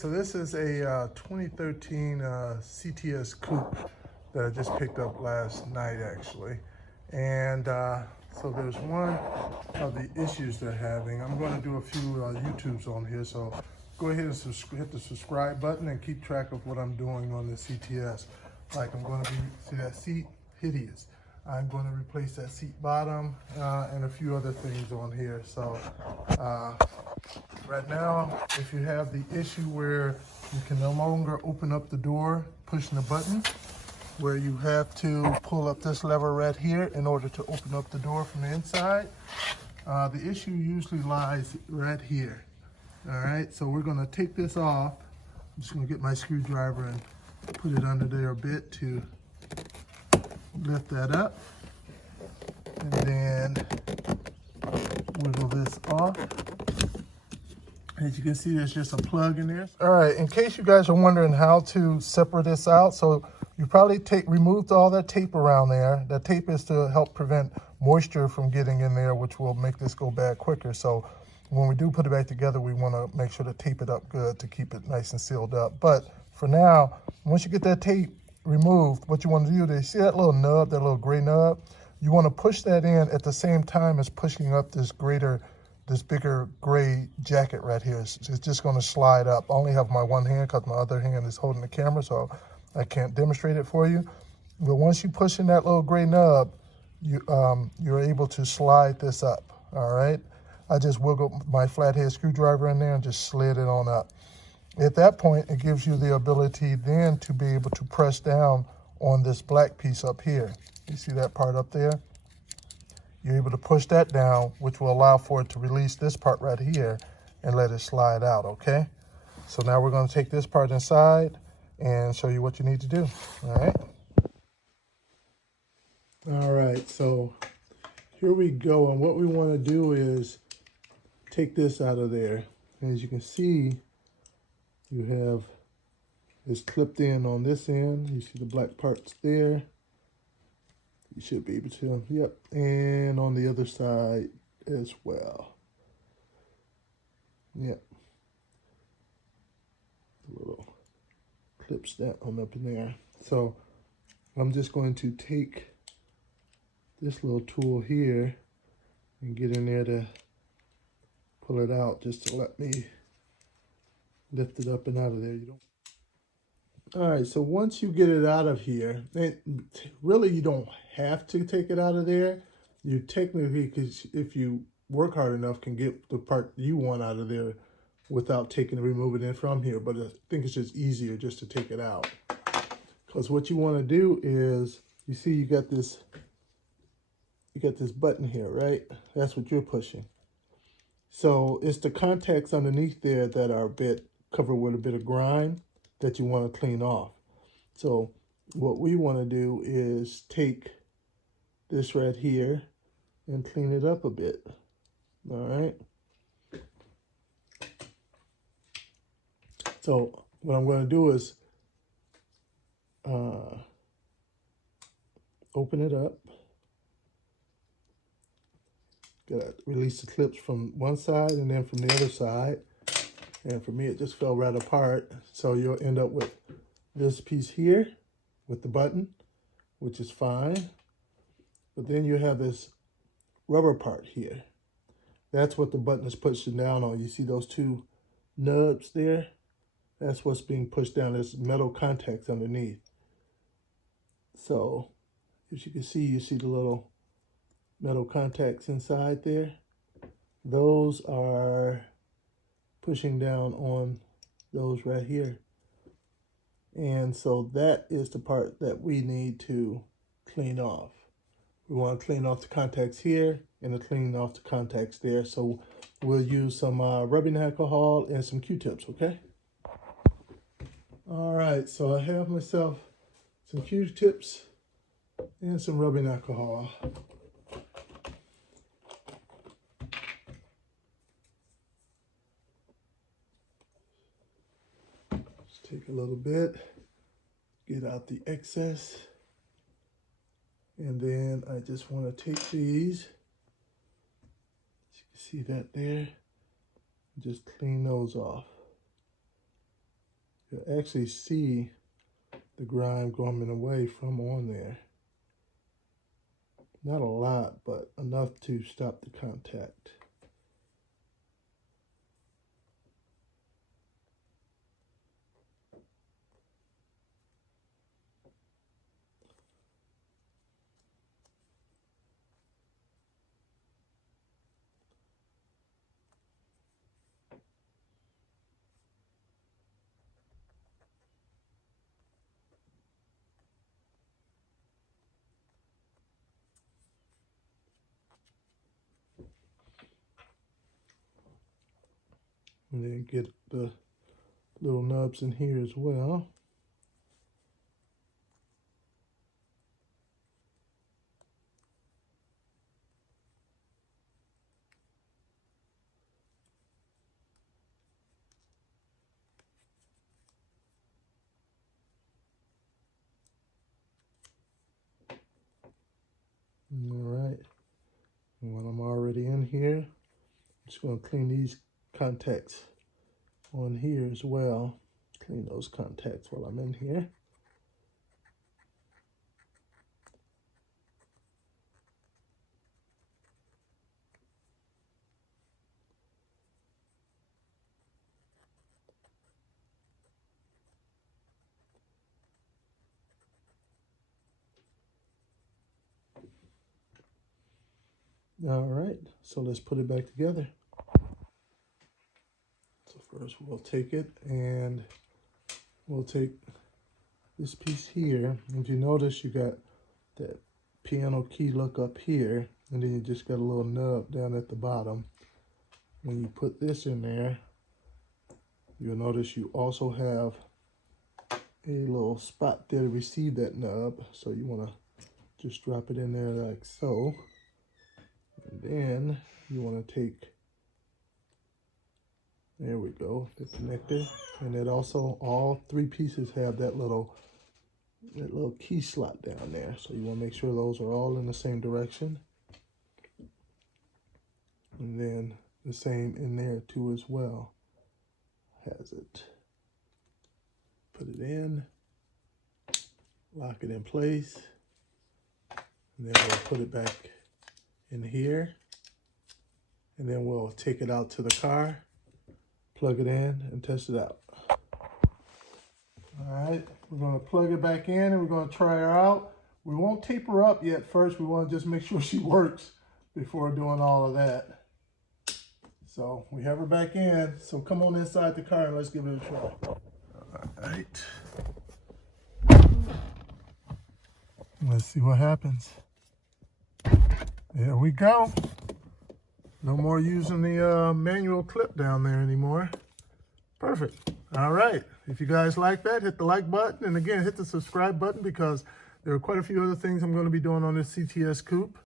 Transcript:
so this is a 2013 CTS Coupe that I just picked up last night, actually. And so there's one of the issues they're having. I'm going to do a few YouTubes on here, so go ahead and hit the subscribe button and keep track of what I'm doing on the CTS. Like I'm going to see that seat, hideous. I'm going to replace that seat bottom and a few other things on here. So right now, if you have the issue where you can no longer open up the door pushing the button, where you have to pull up this lever right here in order to open up the door from the inside, the issue usually lies right here. All right, so we're gonna take this off. I'm just gonna get my screwdriver and put it under there a bit to lift that up. And then wiggle this off. As you can see, there's just a plug in there. All right, in case you guys are wondering how to separate this out, so you probably removed all that tape around there. That tape is to help prevent moisture from getting in there, which will make this go bad quicker. So when we do put it back together, we want to make sure to tape it up good to keep it nice and sealed up. But for now, once you get that tape removed, what you want to do is, see that little nub, that little gray nub? You want to push that in at the same time as pushing up this bigger gray jacket right here. It's just going to slide up. I only have my one hand because my other hand is holding the camera, so I can't demonstrate it for you. But once you push in that little gray nub, you're able to slide this up, all right? I just wiggled my flathead screwdriver in there and just slid it on up. At that point, it gives you the ability then to be able to press down on this black piece up here. You see that part up there? You're able to push that down, which will allow for it to release this part right here and let it slide out, okay? So now we're gonna take this part inside and show you what you need to do, all right? All right, so here we go. And what we wanna do is take this out of there. And as you can see, you have this clipped in on this end. You see the black parts there. You should be able to, yep. And on the other side as well. Yep. A little clips that on up in there. So I'm just going to take this little tool here and get in there to pull it out, just to let me lift it up and out of there. All right, so once you get it out of here, and really you don't have to take it out of there. You technically, because if you work hard enough, can get the part you want out of there without removing it from here. But I think it's just easier just to take it out. Because what you want to do is, you see you got this button here, right? That's what you're pushing. So it's the contacts underneath there that are covered with a bit of grime that you want to clean off. So what we want to do is take this right here and clean it up a bit. All right. So what I'm going to do is open it up. Gotta release the clips from one side and then from the other side. And for me, it just fell right apart. So you'll end up with this piece here with the button, which is fine. But then you have this rubber part here. That's what the button is pushing down on. You see those two nubs there? That's what's being pushed down. There's metal contacts underneath. So as you can see, you see the little metal contacts inside there. Those are pushing down on those right here. And so that is the part that we need to clean off. We want to clean off the contacts here and to clean off the contacts there. So we'll use some rubbing alcohol and some Q-tips, okay? All right, so I have myself some Q-tips and some rubbing alcohol. Take a little bit, get out the excess, and then I just want to take these, you can see that there, just clean those off. You'll actually see the grime coming away from on there. Not a lot, but enough to stop the contact. And then get the little nubs in here as well. All right. And when I'm already in here, I'm just going to clean these contacts on here as well. Clean those contacts while I'm in here. All right, so let's put it back together. So first we'll take it and we'll take this piece here. If you notice, you got that piano key look up here, and then you just got a little nub down at the bottom. When you put this in there, you'll notice you also have a little spot there to receive that nub. So you want to just drop it in there like so. And then you want to take, there we go, the connector. And it also, all three pieces have that little key slot down there. So you want to make sure those are all in the same direction. And then the same in there too as well. Has it. Put it in, lock it in place, and then we'll put it back in here, and then we'll take it out to the car, plug it in, and test it out. All right, we're going to plug it back in and we're going to try her out. We won't tape her up yet. First, we want to just make sure she works before doing all of that. So we have her back in, so come on inside the car and let's give it a try. All right. Let's see what happens. There we go. No more using the manual clip down there anymore. Perfect. All right. If you guys like that, hit the like button. And again, hit the subscribe button because there are quite a few other things I'm going to be doing on this CTS Coupe.